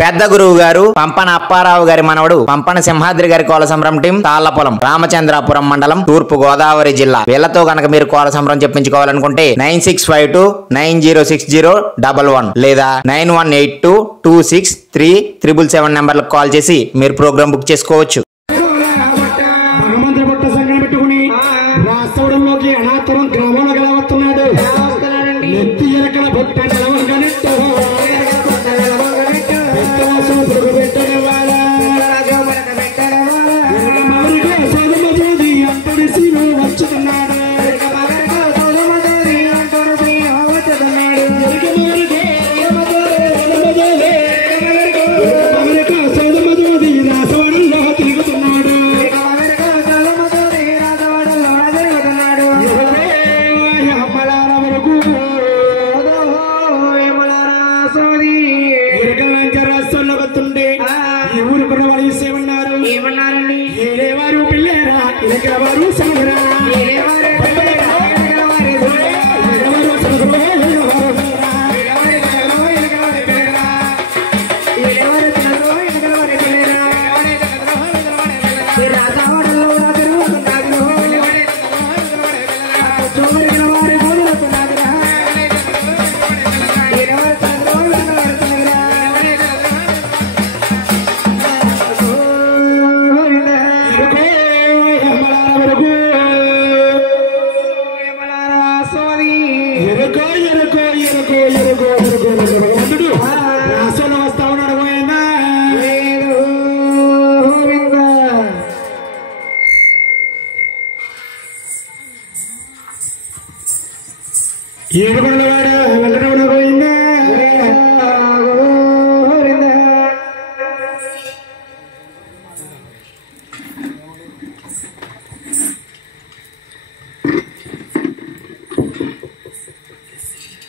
పెద్ద గురువు గారు పంపన అప్పారావు గారి మనవడు పంపన సింహాద్రి గారి కోల సంబరం టీం తాళ్లపొలం రామచంద్రాపురం మండలం తూర్పు గోదావరి జిల్లా. వీళ్లతో గనక మీరు కోల సంబరం చెప్పించుకోవాలనుకుంటే 9652906011 లేదా 9182263777 నెంబర్లకు కాల్ చేసి మీరు ప్రోగ్రామ్ బుక్ చేసుకోవచ్చు.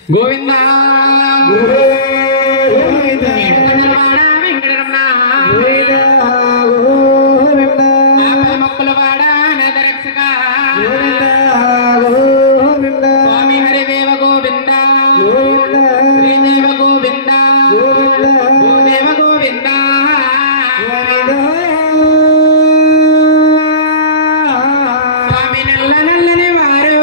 గోవింద స్వామి హరిదేవ గోవింద శ్రీదేవ గోవింద భూదేవ గోవింద స్వామి నల్ల నల్లని వారు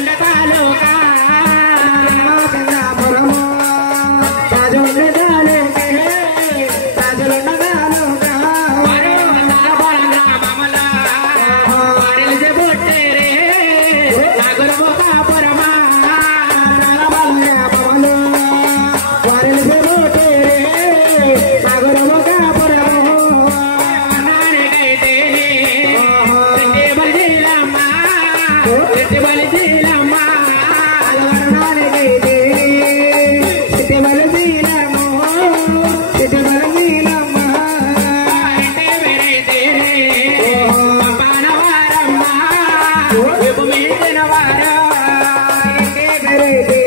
రాజుండ తాలూకా రామచంద్రాపురము రాజుండ తాలూకే రాజులుండ తాలూకా వారు తాళపొలం గ్రామములో వారిలిసి పుట్టిరి నాగురుముఖాపురమా రామచంద్రాపురములో వారిలిసి పుట్టిరి నాగురుముఖాపురము నానికైతేని రెడ్డి బలిజీలమ్మ రెడ్డి బలిజీలమ్మ అలవరణానికైతే సిటిబల శీలము సిటిబల శీలమ్మ రెడ్డి వేరైతేని పంపానవారమ్మ విపు మీదిన వారు పెరిగి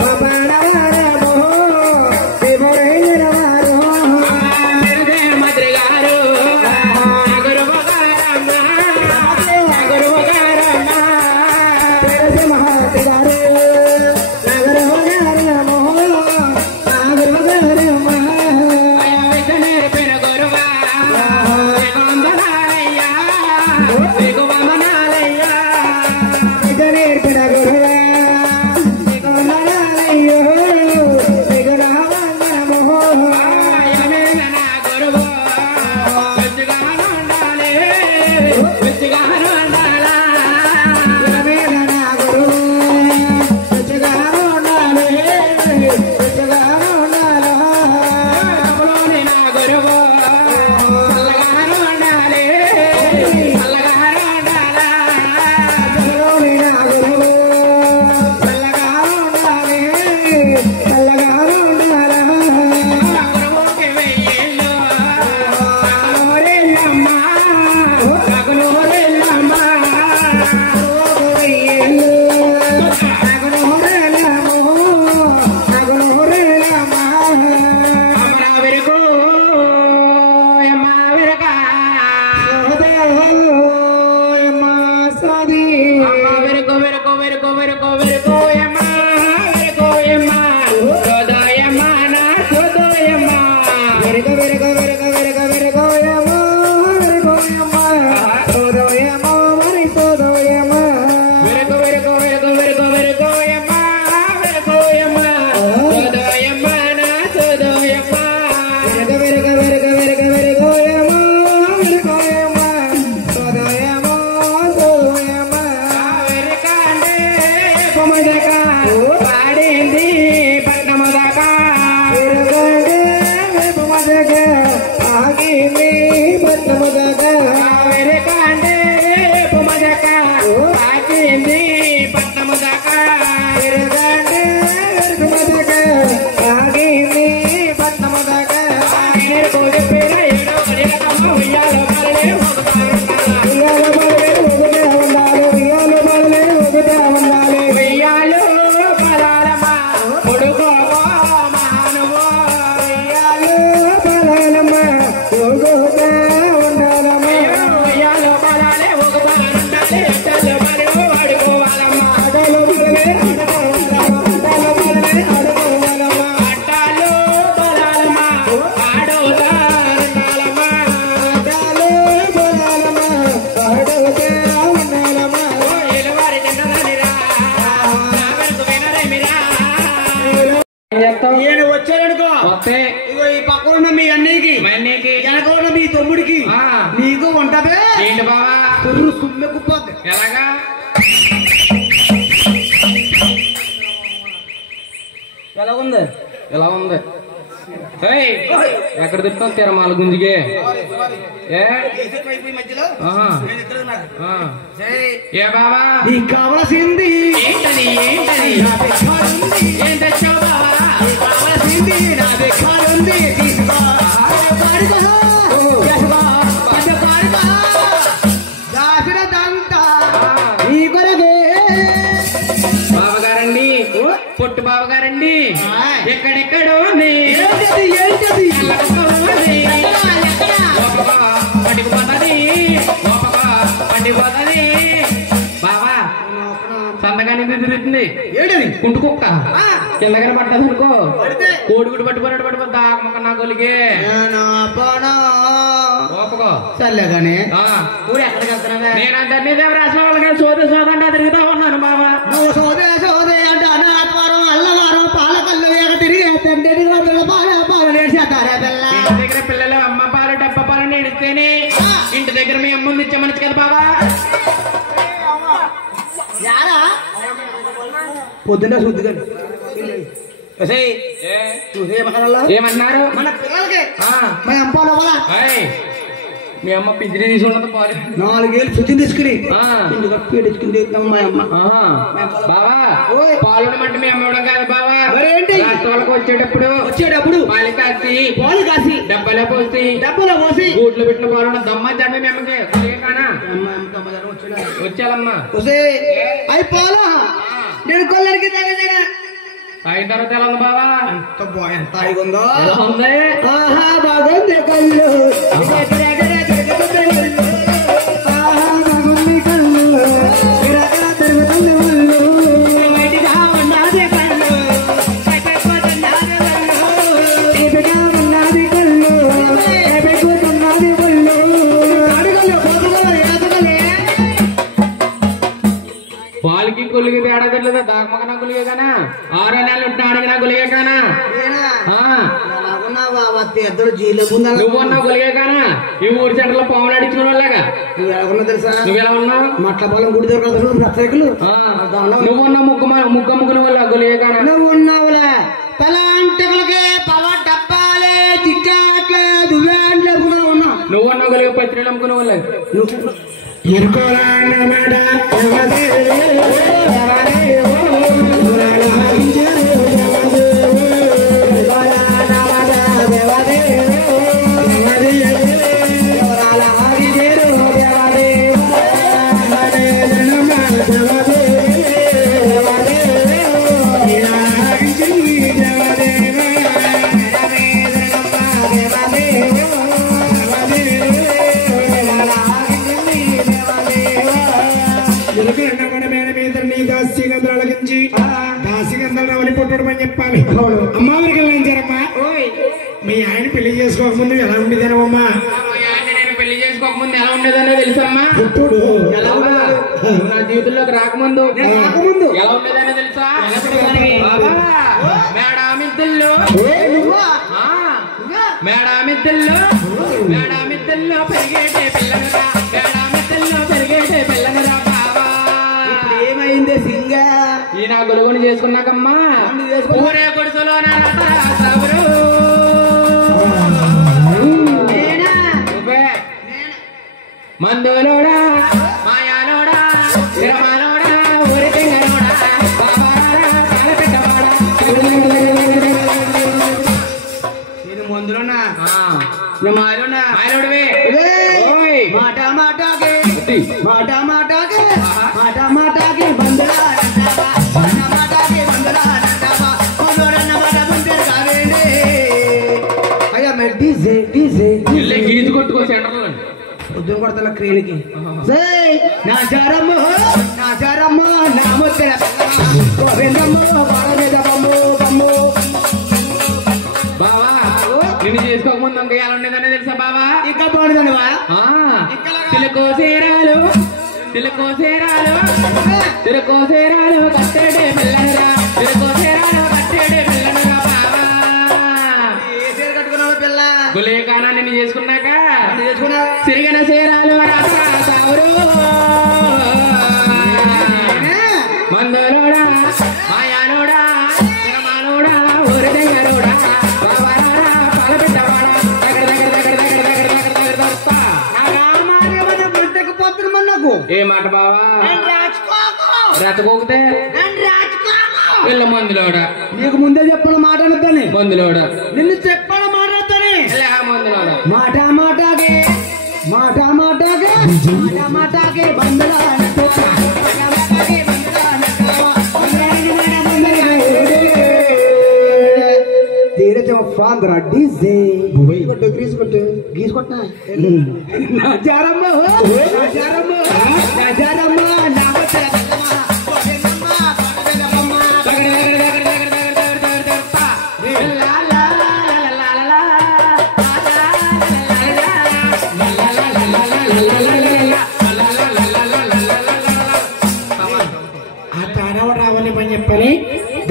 పపడవరము వివరైనవారు మద్రి గారు నాగురుముఖారమ్మ నాగురుముఖారమ్మ పెరసి మహాతి గారు నగరము నాగరము నేర్పిన గురువా వందనాలయ్యా నీకు వందనాలయ్యా ఇక నేర్పిన గురువా నీకు వందనాలయ్యో నీకు రావందనము ఆయమేల నా గురువు మంచిగాను ఉండాలి మంచిగాను ఉండాలా మీద నా గురువు మంచిగాను ఉండాలి మంచిగాను ఉండాలి కబలోని నా గురువు చల్లగాను ఉండాలి చల్లగాను ఉండాలా చల్లగాను నా గురువు చల్లగాను ఉండాలి చల్లగాను ఉండాలి గురువుకి వెయ్యేళ్ళు నగనూరెల్లమ్మ నగనూరెల్లమ్మ అమరావరకు అమ్మావరకా వెరుకు వెరుకు వెరుకు వెరుకు వెరుకు యమ్మా వెరుకు యమ్మా సోదయమ్మ నా సోదయమ్మ వెరుకు వెరుకు వెరుకు వెరుకు వెరుకు వెరుకు వెరుకు వెరుకు వెరుకు వెరుకు యమ్మా వెరుకు యమ్మ సోదయమ్మ నా సోదయమ్మ వెరకండే పొమదక పాడింది పట్నమదక వెరకండే పొమదక పాడింది పట్నమదక కోడి పేర ఏడో గడియలకమ్మ ఉయ్యాలో పరలే వెయ్యాలు పదాలమ్మ కొడుకో మహానుభో వెయ్యాలు పదాలే ఒక పదాలుండాలి ఎట్టలు మరి వాడుకోవాలమ్మ అట్టాలు పదాలమ్మ ఆడవుతారుండాలమ్మ ఎలువారి తిన్నదనిరా నా వరకు వినరేమిరా నేను వచ్చాననుకో వస్తే ఇగో ఈ పక్కన ఉన్న మీ అన్నయ్యకి మన్నీకి వెనక ఉన్న మీ తమ్ముడికి ఆ. నీకు ఉంటదే ఏంటి బావా కుర్రు సుమ్మె కుప్పద్దు ఎలాగా ఎలా ఉంది ఎలా ఉంది ఏయ్, ఎక్కడ తిప్పుతాం తిరమాల గుంజిగే ఏ మధ్యలో ఆహా. ఆ. ఏ బావా నీకు కావలసింది ఏంటది ఏంటది ఏం తెచ్చావు బావా కావలసింది నా దగ్గరుంది తీసుకో దాసినదంతా నీ కొరకే బావగారండి పొట్టు బావగారండి ఎక్కడెక్కడో ఏంటది ఏంటది పడిపోతుంది పడిపోతుంది బావా సంతకానికి తిరుగుతుంది ఏంటది కుంటు కుక్క ఆ. కిందకనే పట్టదు అనుకో పడితే? కోడిగుడు పట్టుకున్నాడు పడిపోద్ది ఆకమక్క నా గొలికి నేను అబ్బనా. ఓపకో సర్లేగానే ఆ, ఊరు ఎక్కడికి వెళ్తున్నావే నేనంటే నీదేం రాసిన వాళ్ళకి సోదండా తిరుగుతా ఉన్నాను బాబా. నువ్వు సోదే అంటే అనాథవారం అల్లవారం పాలకల్లు వేగ తిరిగి తండ్రి పాలు నేర్చేస్తారా పిల్ల ఇంటి దగ్గర పిల్లలు అమ్మ పాలు డబ్బ పాలు నేడిస్తేనే ఇంటి దగ్గర మీ అమ్మ ఉంది ఇచ్చామనొచ్చు కదా బాబా. పొద్దున్న శుద్ధిగా ఏమన్నారు? మన పిల్లలకి ఆ, మన అంపాలు అవ్వాలా ఏయ్, మీ అమ్మ పిచ్చిని తీసుకున్నది పాలు. 4 ఏళ్ళు శుద్ధి తీసుకుని ఆ, ఇందులో పీడించుకుని మా అమ్మ ఆహా. బావా పాలు అంటే మీ అమ్మ ఇవ్వడం కాదు బావా. మరేంటి? రాష్ట్ర వాళ్ళకి వచ్చేటప్పుడు పాలు కాసి డబ్బాలో పోసి గూట్లో పెట్టిన పాలు దమ్మ జమ్మ మీ అమ్మకి కానా వచ్చాలమ్మా. అయిపోలా నేను కొల్లరికి తగ్గదా అయిన తర్వాత ఎలా ఉంది బావా? ఎంత హాయిగుందో ఎలా ఉంది? ఆహా బాగుంది కళ్ళు ఆహా బాగుంది కళ్ళు తిరుగుతుంది ఒళ్ళు బయటిగా ఉన్నది కళ్ళు పైపోతున్నది కళ్ళు ఇదిగా ఉన్నది కళ్ళు పైపోతున్నది ఒళ్ళు అడుగులు పోతులు ఎదగలే పాలకి గులిగి తేడా తెలియదా? దాగమగన గులిగే కానా 6 నెలలు ఉంటున్నా అడిగినా గులిగే కానా? ఇద్దరు జీలో నువ్వు ఉన్నావు గులిగే కానా? ఈ ఊరి సెంటర్లో పాములు అడిచిన వాళ్ళగా నువ్వు ఎలా ఉన్నావు తెలుసా నువ్వు ఎలా ఉన్నావు? మట్ల పొలం గుడి దొరకదు రసైకులు నువ్వు ఉన్న ముగ్గమ్ముకునే వాళ్ళ గులిగే కానా? నువ్వు ఉన్నావులే తలాంటికి పవర్ డబ్బాలే చిక్కాట్లే దువ్వాంట్లే ఉన్నా నువ్వు ఉన్న గులిగే పత్రికలు అమ్ముకునే వాళ్ళ చెప్పాలి. అమ్మవారికి వెళ్ళించారమ్మా. మీ ఆయన పెళ్లి చేసుకోకముందు ఎలా ఉండేదేనమ్మా? నేను పెళ్లి చేసుకోకముందు ఎలా ఉండేదనే తెలుసమ్మా? ఎలా ఉన్నా నా జీవితంలోకి రాకముందు ఎలా ఉండేదనే తెలుసా? మేడామిద్దల్లో పెరిగేటే పిల్లగా బాబా. ఏమైంది సింగా ఈ నా గొలుగుని చేసుకున్నాకమ్మా ఊరే గుడిసెలో మందులోడా మాయాలోడా తిరమాలోడా ఊరి తింగరోడా మందులోనా మాయలోడివే మాట మాటకి మాట మాటకి మాట మాటకి బందరా అయ్యా మరి డీజే గీజు కొట్టుకో సెంటర్లో పొద్దున కొడతా క్రేన్కి నా చారమ్మ నా ముద్దర బావా నిన్ను చేసుకోకముందు అంత ఎలా ఉండేదనే తెలుసా బావా? ఇంకా బాగుండదనివా తిలకోసేరాలు కట్టేడే పిల్లనరా కట్టేడే పిల్లనరా బావా. ఏ చీర కట్టుకున్నావు పిల్ల గులేకానా నిన్ను చేసుకున్నాక సిరిగిన సేరాలు రాసావురు మందులోడా మాయాలోడా తిరమాలోడా ఊరి దగ్గరోడా బాబారా పాలబిడ్డవాడా నాకు ఏ మాట బావా? రెచ్చకోకితే వీళ్ళ మందులోడా నీకు ముందే చెప్పిన మాట అనొద్దని మందులోడా నిన్ను చెప్పిన మాట అనొద్దని మందులోడా మాట మాటకే బందరా ఫాంద్రా డీజే గీసుకొట్టా నజారమ్మ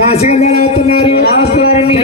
రాశిగంధాలు అవుతున్నారు. ఎలా వస్తున్నారండి?